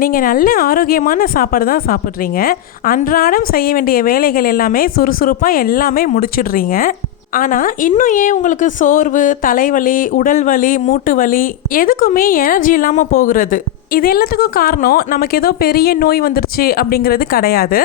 நீங்கள் நல்ல ஆரோக்கியமான சாப்பாடு தான் சாப்பிட்றீங்க. அன்றாடம் செய்ய வேண்டிய வேலைகள் எல்லாமே சுறுசுறுப்பாக எல்லாமே முடிச்சிடுறீங்க. ஆனால் இன்னும் ஏன் உங்களுக்கு சோர்வு, தலைவலி, உடல் வலி, மூட்டு வலி எதுக்குமே எனர்ஜி இல்லாமல் போகிறது? இது எல்லாத்துக்கும் காரணம் நமக்கு ஏதோ பெரிய நோய் வந்துருச்சு அப்படிங்கிறது கிடையாது.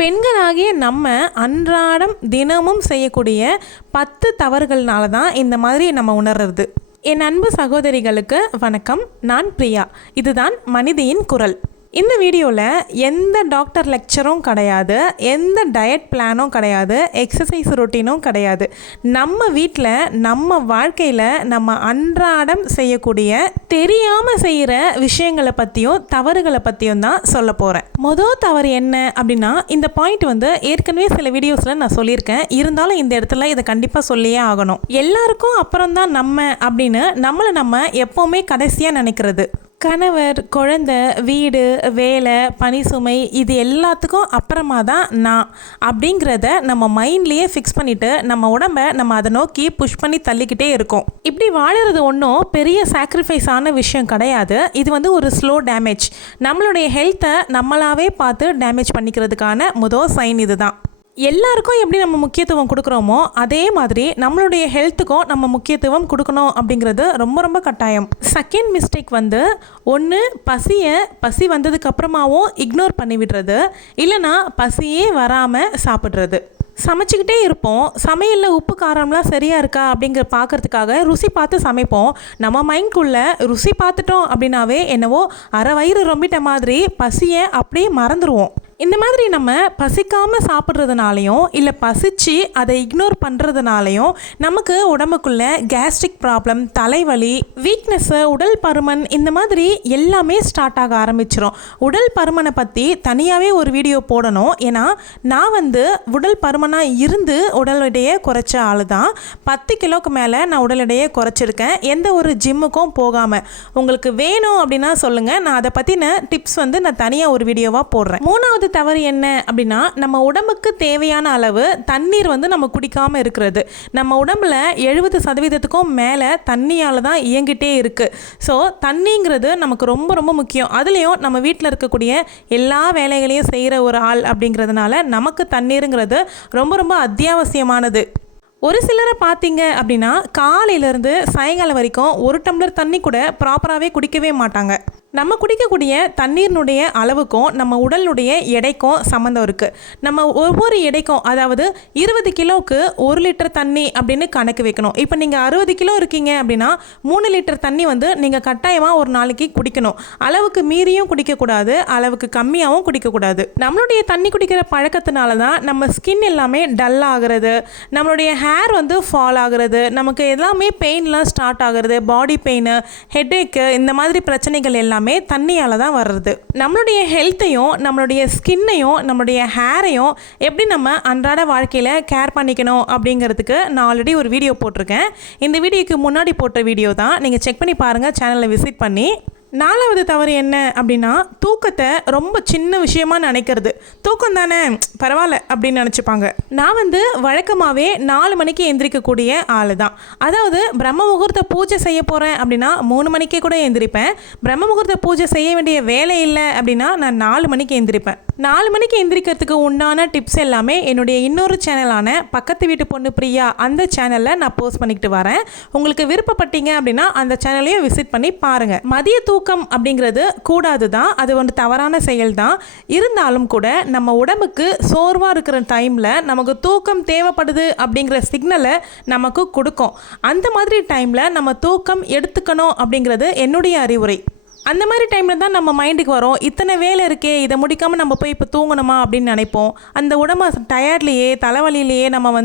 பெண்களாகிய நம்ம அன்றாடம் தினமும் செய்யக்கூடிய 10 தவறுகள்னால தான் இந்த மாதிரி நம்ம உணர்றது. என் அன்பு சகோதரிகளுக்கு வணக்கம். நான் பிரியா. இதுதான் மனிதியின் குரல். இந்த வீடியோவில் எந்த டாக்டர் லெக்சரும் கிடையாது, எந்த டயட் பிளானும் கிடையாது, எக்ஸசைஸ் ரொட்டீனும் கிடையாது. நம்ம வீட்டில் நம்ம வாழ்க்கையில் நம்ம அன்றாடம் செய்யக்கூடிய தெரியாமல் செய்கிற விஷயங்களை பற்றியும் தவறுகளை பற்றியும் தான் சொல்ல போகிறேன். மொதல் தவறு என்ன அப்படின்னா, இந்த பாயிண்ட் ஏற்கனவே சில வீடியோஸில் நான் சொல்லியிருக்கேன். இருந்தாலும் இந்த இடத்துல இதை கண்டிப்பாக சொல்லியே ஆகணும். எல்லாருக்கும் அப்புறம்தான் நம்ம அப்படின்னு நம்ம எப்போவுமே கடைசியாக நினைக்கிறது. கணவர், குழந்தை, வீடு, வேலை, பணி சுமை இது எல்லாத்துக்கும் அப்புறமா தான் நான் அப்படிங்கிறத நம்ம மைண்ட்லேயே ஃபிக்ஸ் பண்ணிவிட்டு நம்ம உடம்பை நம்ம அதை நோக்கி புஷ் பண்ணி தள்ளிக்கிட்டே இருக்கோம். இப்படி வாழறது ஒன்றும் பெரிய சாக்ரிஃபைஸான விஷயம் கிடையாது. இது ஒரு ஸ்லோ டேமேஜ். நம்மளுடைய ஹெல்த்தை நம்மளாவே பார்த்து டேமேஜ் பண்ணிக்கிறதுக்கான முதல் சைன் இது தான். எல்லாருக்கும் எப்படி நம்ம முக்கியத்துவம் கொடுக்குறோமோ அதே மாதிரி நம்மளுடைய ஹெல்த்துக்கும் நம்ம முக்கியத்துவம் கொடுக்கணும் அப்படிங்கிறது ரொம்ப ரொம்ப கட்டாயம். செகண்ட் மிஸ்டேக் ஒன்று பசி வந்ததுக்கு அப்புறமாவும் இக்னோர் பண்ணிவிடுறது, இல்லைனா பசியே வராமல் சாப்பிட்றது. சமைச்சிக்கிட்டே இருப்போம். சமையலில் உப்பு காரம்லாம் சரியாக இருக்கா அப்படிங்கிற பார்க்கறதுக்காக ருசி பார்த்து சமைப்போம். நம்ம மைண்ட்குள்ளே ருசி பார்த்துட்டோம் அப்படின்னாவே என்னவோ அரை வயிறு ரொம்பிட்ட மாதிரி பசியை அப்படியே மறந்துடுவோம். இந்த மாதிரி நம்ம பசிக்காமல் சாப்பிட்றதுனாலையும் இல்லை பசிச்சு அதை இக்னோர் பண்ணுறதுனாலையும் நமக்கு உடம்புக்குள்ளே கேஸ்ட்ரிக் ப்ராப்ளம், தலைவலி, வீக்னஸ்ஸு, உடல் பருமன் இந்த மாதிரி எல்லாமே ஸ்டார்ட் ஆக ஆரம்பிச்சிடும். உடல் பருமனை பற்றி தனியாகவே ஒரு வீடியோ போடணும். ஏன்னா நான் உடல் பருமனாக இருந்து உடல் எடையை குறைச்ச ஆள் தான். 10 கிலோக்கு மேலே நான் உடல் எடையை குறைச்சிருக்கேன், எந்த ஒரு ஜிம்முக்கும் போகாமல். உங்களுக்கு வேணும் அப்படின்னா சொல்லுங்கள், நான் அதை பற்றின டிப்ஸ் நான் தனியாக ஒரு வீடியோவாக போடுறேன். மூணாவது தவறு என்ன அப்படின்னா, நம்ம உடம்புக்கு தேவையான அளவு தண்ணீர் நம்ம குடிக்காமல் இருக்கிறது. நம்ம உடம்புல 70% மேலே தண்ணியால் தான் இயங்கிட்டே இருக்குது. ஸோ தண்ணிங்கிறது நமக்கு ரொம்ப ரொம்ப முக்கியம். அதுலேயும் நம்ம வீட்டில் இருக்கக்கூடிய எல்லா வேலைகளையும் செய்கிற ஒரு ஆள் அப்படிங்கிறதுனால நமக்கு தண்ணீருங்கிறது ரொம்ப ரொம்ப அத்தியாவசியமானது. ஒரு சிலரை பார்த்தீங்க அப்படின்னா காலையிலேருந்து சாயங்காலம் வரைக்கும் 1 டம்ளர் தண்ணி கூட ப்ராப்பராகவே குடிக்கவே மாட்டாங்க. நம்ம குடிக்கக்கூடிய தண்ணீரினுடைய அளவுக்கும் நம்ம உடலுடைய எடைக்கும் சம்மந்தம் இருக்குது. நம்ம ஒவ்வொரு எடைக்கும், அதாவது 20 கிலோவுக்கு 1 லிட்டர் தண்ணி அப்படின்னு கணக்கு வைக்கணும். இப்போ நீங்கள் 60 கிலோ இருக்கீங்க அப்படின்னா 3 லிட்டர் தண்ணி நீங்கள் கட்டாயமாக ஒரு நாளைக்கு குடிக்கணும். அளவுக்கு மீறியும் குடிக்கக்கூடாது, அளவுக்கு கம்மியாகவும் குடிக்கக்கூடாது. நம்மளுடைய தண்ணி குடிக்கிற பழக்கத்தினால தான் நம்ம ஸ்கின் எல்லாமே டல் ஆகிறது, நம்மளுடைய ஹேர் ஃபால் ஆகிறது, நமக்கு எல்லாமே பெயின்லாம் ஸ்டார்ட் ஆகிறது, பாடி பெயின், ஹெட்ஏக்கு, இந்த மாதிரி பிரச்சனைகள் எல்லாமே தண்ணியால தான் வர்றது. நம்மளுடைய ஹெல்த்தையும் நம்மளுடைய ஸ்கின்னையும் நம்மளுடைய ஹேரையும் எப்படி நம்ம அன்றாட வாழ்க்கையில் கேர் பண்ணிக்கணும் அப்படிங்கிறதுக்கு நான் ஆல்ரெடி ஒரு வீடியோ போட்டிருக்கேன். இந்த வீடியோக்கு முன்னாடி போட்ட வீடியோ தான், நீங்கள் செக் பண்ணி பாருங்கள் சேனலை விசிட் பண்ணி. 4வது தவறு என்ன அப்படின்னா, தூக்கத்தை ரொம்ப சின்ன விஷயமா நினைக்கிறது. தூக்கம் தானே, பரவாயில்ல அப்படின்னு நினச்சிப்பாங்க. நான் வழக்கமாகவே 4 மணிக்கு எந்திரிக்கக்கூடிய ஆள் தான். அதாவது பிரம்ம முகூர்த்த பூஜை செய்ய போகிறேன் அப்படின்னா 3 மணிக்கே கூட எந்திரிப்பேன். பிரம்ம முகூர்த்த பூஜை செய்ய வேண்டிய வேலை இல்லை அப்படின்னா நான் 4 மணிக்கு எந்திரிப்பேன். 4 மணிக்கு எந்திரிக்கிறதுக்கு உண்டான டிப்ஸ் எல்லாமே என்னுடைய இன்னொரு சேனலான பக்கத்து வீட்டு பொண்ணு பிரியா அந்த சேனலில் நான் போஸ்ட் பண்ணிக்கிட்டு வரேன். உங்களுக்கு விருப்பப்பட்டீங்க அப்படின்னா அந்த சேனலையும் விசிட் பண்ணி பாருங்கள். மதிய தூக்கம் அப்படிங்கிறது கூடாது தான், அது தவறான செயல் தான். இருந்தாலும் கூட நம்ம உடம்புக்கு சோர்வாக இருக்கிற டைமில் நமக்கு தூக்கம் தேவைப்படுது அப்படிங்கிற சிக்னலை நமக்கு கொடுக்கும். அந்த மாதிரி டைமில் நம்ம தூக்கம் எடுத்துக்கணும் அப்படிங்கிறது என்னுடைய அறிவுரை. அந்த மாதிரி டைமில் தான் நம்ம மைண்டுக்கு வரும், இத்தனை வேலை இருக்கே, இதை முடிக்காமல் நம்ம போய் இப்போ தூங்கணுமா அப்படின்னு நினைப்போம். அந்த உடம்பு டயர்ட்லேயே, தலைவலியிலேயே நம்ம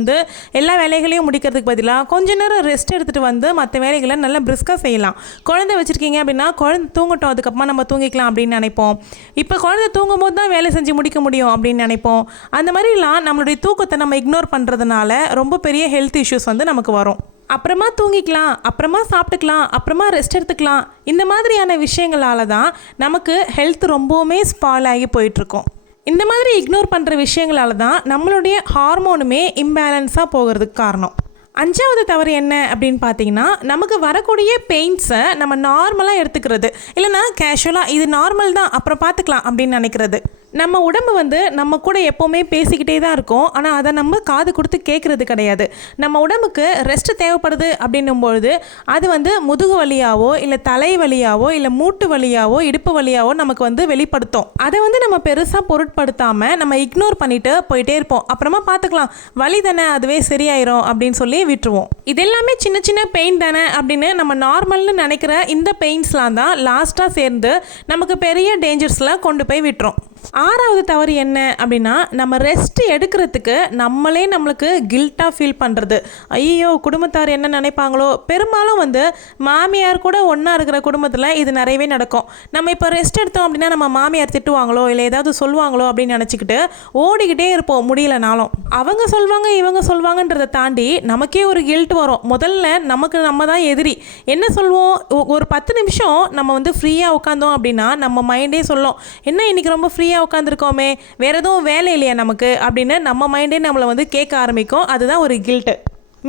எல்லா வேலைகளையும் முடிக்கிறதுக்கு பதிலாக கொஞ்ச நேரம் ரெஸ்ட் எடுத்துகிட்டு மற்ற வேலைகளை நல்லா பிரிஸ்காக செய்யலாம். குழந்தை வச்சுருக்கீங்க அப்படின்னா குழந்தை தூங்கட்டும், அதுக்கப்புறமா நம்ம தூங்கிக்கலாம் அப்படின்னு நினைப்போம். இப்போ குழந்தை தூங்கும் போது தான் வேலை செஞ்சு முடிக்க முடியும் அப்படின்னு நினைப்போம். அந்த மாதிரிலாம் நம்மளுடைய தூக்கத்தை நம்ம இக்னோர் பண்ணுறதுனால ரொம்ப பெரிய ஹெல்த் இஷ்யூஸ் நமக்கு வரும். அப்புறமா தூங்கிக்கலாம், அப்புறமா சாப்பிட்டுக்கலாம், அப்புறமா ரெஸ்ட் எடுத்துக்கலாம், இந்த மாதிரியான விஷயங்களால தான் நமக்கு ஹெல்த் ரொம்பவுமே ஸ்பாயில் ஆகி போயிட்டுருக்கோம். இந்த மாதிரி இக்னோர் பண்ணுற விஷயங்களால தான் நம்மளுடைய ஹார்மோனுமே இம்பேலன்ஸாக போகிறதுக்கு காரணம். 5வது தவறு என்ன அப்படின்னு பார்த்தீங்கன்னா, நமக்கு வரக்கூடிய பெயின்ஸை நம்ம நார்மலாக எடுத்துக்கிறது, இல்லைனா கேஷுவலாக இது நார்மல் தான் அப்புறம் பார்த்துக்கலாம் அப்படின்னு நினைக்கிறது. நம்ம உடம்பு வந்து நம்ம கூட எப்போவுமே பேசிக்கிட்டே தான் இருக்கும், ஆனால் அதை நம்ம காது கொடுத்து கேட்குறது கிடையாது. நம்ம உடம்புக்கு ரெஸ்ட் தேவைப்படுது அப்படின்னும்பொழுது அது வந்து முதுகு வலியாவோ இல்லை தலை வலியாவோ இல்லை மூட்டு வலியாவோ இடுப்பு வலியாவோ நமக்கு வந்து வெளிப்படுத்தும். அதை வந்து நம்ம பெருசாக பொருட்படுத்தாமல் நம்ம இக்னோர் பண்ணிட்டு போயிட்டே இருப்போம். அப்புறமா பார்த்துக்கலாம், வலி தானே அதுவே சரியாயிரும் அப்படின்னு சொல்லி விட்டுருவோம். இது எல்லாமே சின்ன சின்ன பெயின் தானே அப்படின்னு நம்ம நார்மல்னு நினைக்கிற இந்த பெயின்ஸ்லாம் தான் லாஸ்ட்டாக சேர்ந்து நமக்கு பெரிய டேஞ்சர்ஸில் கொண்டு போய் விட்டுரும். 6வது தவறு என்ன அப்படின்னா, நம்ம ரெஸ்ட் எடுக்கிறதுக்கு நம்மளே நம்மளுக்கு கில்ட்டாக ஃபீல் பண்ணுறது. ஐயோ குடும்பத்தார் என்ன நினைப்பாங்களோ. பெரும்பாலும் வந்து மாமியார் கூட ஒன்றா இருக்கிற குடும்பத்தில் இது நிறையவே நடக்கும். நம்ம இப்போ ரெஸ்ட் எடுத்தோம் அப்படின்னா நம்ம மாமியார் திட்டுவாங்களோ இல்லை ஏதாவது சொல்லுவாங்களோ அப்படின்னு நினச்சிக்கிட்டு ஓடிக்கிட்டே இருப்போம் முடியலனாலும். அவங்க சொல்வாங்க இவங்க சொல்வாங்கன்றதை தாண்டி நமக்கே ஒரு கில்ட் வரும். முதல்ல நமக்கு நம்ம தான் எதிரி. என்ன சொல்லுவோம், ஒரு 10 நிமிஷம் நம்ம வந்து ஃப்ரீயாக உட்காந்தோம் அப்படின்னா நம்ம மைண்டே சொல்லும், என்ன இன்றைக்கி ரொம்ப ஃப்ரீயாக உட்காந்துருக்கோமே, வேறு எதுவும் வேலை இல்லையா நமக்கு அப்படின்னு நம்ம மைண்டே நம்மளை வந்து கேட்க ஆரம்பிக்கும். அதுதான் ஒரு கில்ட்டு.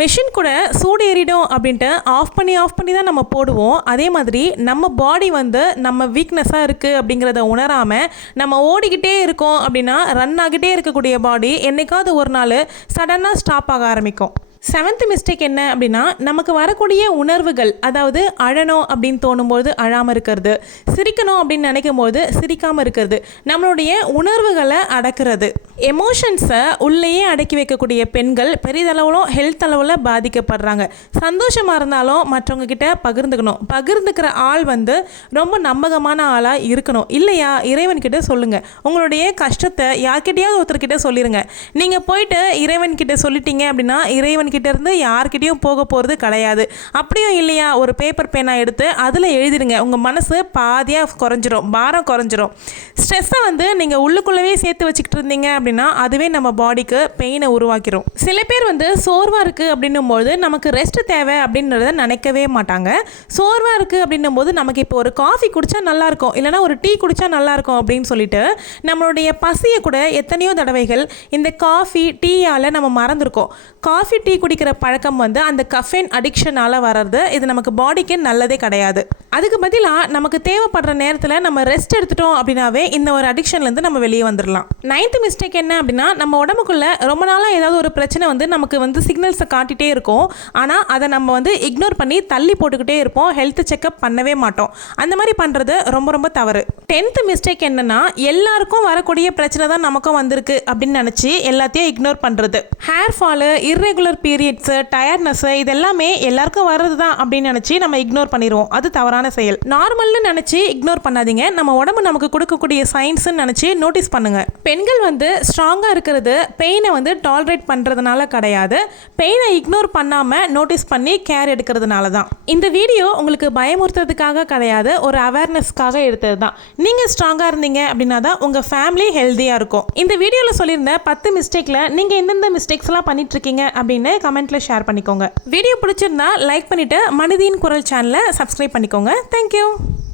மெஷின் கூட சூடு ஏறிடும் அப்படின்ட்டு ஆஃப் பண்ணி தான் நம்ம போடுவோம். அதே மாதிரி நம்ம பாடி வந்து நம்ம வீக்னஸாக இருக்குது அப்படிங்கிறத உணராமல் நம்ம ஓடிக்கிட்டே இருக்கோம் அப்படின்னா ரன் ஆகிட்டே இருக்கக்கூடிய பாடி என்னைக்காவது ஒரு நாள் சடனாக ஸ்டாப் ஆக ஆரம்பிக்கும். 7th மிஸ்டேக் என்ன அப்படின்னா, நமக்கு வரக்கூடிய உணர்வுகள், அதாவது அழணும் அப்படின்னு தோணும்போது அழாமல் இருக்கிறது, சிரிக்கணும் அப்படின்னு நினைக்கும் போது சிரிக்காமல் இருக்கிறது, நம்மளுடைய உணர்வுகளை அடக்கிறது. எமோஷன்ஸை உள்ளேயே அடக்கி வைக்கக்கூடிய பெண்கள் பெரிதளவிலும் ஹெல்த் அளவில் பாதிக்கப்படுறாங்க. சந்தோஷமாக இருந்தாலும் மற்றவங்க கிட்ட பகிர்ந்துக்கணும். பகிர்ந்துக்கிற ஆள் வந்து ரொம்ப நம்பகமான ஆளாக இருக்கணும். இல்லையா இறைவன்கிட்ட சொல்லுங்கள். உங்களுடைய கஷ்டத்தை யார்கிட்டையாவது ஒருத்தர்கிட்ட சொல்லிடுங்க. நீங்கள் போயிட்டு இறைவன்கிட்ட சொல்லிட்டீங்க அப்படின்னா இறைவன் கிட்டேருந்து யார்கிட்டையும் போக போகிறது கிடையாது. அப்படியும் இல்லையா ஒரு பேப்பர் பேனா எடுத்து அதில் எழுதிடுங்க. உங்கள் மனசு பாதியாக குறைஞ்சிரும், பாரம் குறைஞ்சிரும். ஸ்ட்ரெஸ்ஸை வந்து நீங்கள் உள்ளுக்குள்ளவே சேர்த்து வச்சுக்கிட்டு இருந்தீங்க அப்படின்னா அதுவே நம்ம பாடிக்கு பெயினை உருவாக்கிடும். சில பேர் வந்து சோர்வாக இருக்குது அப்படின்னும்போது நமக்கு ரெஸ்ட் தேவை அப்படின்றத நினைக்கவே மாட்டாங்க. சோர்வாக இருக்குது அப்படின்னும் போது நமக்கு இப்போ ஒரு காஃபி குடித்தா நல்லாயிருக்கும், இல்லைனா ஒரு டீ குடித்தா நல்லாயிருக்கும் அப்படின்னு சொல்லிட்டு நம்மளுடைய பசியை கூட எத்தனையோ தடவைகள் இந்த காஃபி டீயால் நம்ம மறந்துருக்கோம். காஃபி டீ குடிக்கிற பழக்கம் வந்து அந்த கஃபைன் அடிக்ஷனால் வர்றது. இது நமக்கு பாடிக்கு நல்லதே கிடையாது. அதுக்கு பதிலாக நமக்கு தேவைப்படுற நேரத்தில் நம்ம ரெஸ்ட் எடுத்துட்டோம் அப்படின்னாவே இந்த ஒரு அடிக்ஷன்லேருந்து நம்ம வெளியே வந்துடலாம். 9th மிஸ்டேக் என்ன அப்படின்னா, நம்ம உடம்புக்குள்ளே ரொம்ப நாளாக ஏதாவது ஒரு பிரச்சனை வந்து நமக்கு வந்து சிக்னல்ஸை காட்டிகிட்டே இருக்கும். ஆனால் அதை நம்ம வந்து இக்னோர் பண்ணி தள்ளி போட்டுக்கிட்டே இருப்போம். ஹெல்த் செக்அப் பண்ணவே மாட்டோம். அந்த மாதிரி பண்ணுறது ரொம்ப ரொம்ப தவறு. 10th மிஸ்டேக் என்னென்னா, எல்லாருக்கும் வரக்கூடிய பிரச்சனை தான் நமக்கும் வந்திருக்கு அப்படின்னு நினச்சி எல்லாத்தையும் இக்னோர் பண்ணுறது. Hair fall, irregular periods, tiredness இதெல்லாமே எல்லாருக்கும் வர்றது தான் அப்படின்னு நினச்சி நம்ம இக்னோர் பண்ணிடுவோம். அது தவறான செயல். நார்மல்னு நினச்சி இக்னோர் பண்ணாதீங்க. நம்ம உடம்பு நமக்கு கொடுக்கக்கூடிய சயின்ஸ்ன்னு நினச்சி நோட்டீஸ் பண்ணுங்கள். பெண்கள் வந்து ஸ்ட்ராங்காக இருக்கிறது பெயினை வந்து டாலரேட் பண்ணுறதுனால கிடையாது, பெயினை இக்னோர் பண்ணாமல் நோட்டீஸ் பண்ணி கேர் எடுக்கிறதுனால தான். இந்த வீடியோ உங்களுக்கு பயமுறுத்துறதுக்காக கிடையாது, ஒரு அவேர்னஸ்க்காக எடுத்தது தான். நீங்கள் ஸ்ட்ராங்காக இருந்தீங்க அப்படின்னா தான் உங்கள் ஃபேமிலி ஹெல்த்தியாக இருக்கும். இந்த வீடியோவில் சொல்லியிருந்த 10 மிஸ்டேக்கில் நீங்கள் எந்தெந்த மிஸ்டேக்ஸ்லாம் பண்ணிட்டு இருக்கீங்க அப்படின்னு கமெண்ட்ல ஷேர் பண்ணிக்கோங்க. வீடியோ பிடிச்சிருந்தா லைக் பண்ணிட்டு மனிதியின் குரல் சேனலை சப்ஸ்கிரைப் பண்ணிக்கோங்க. தேங்க்யூ.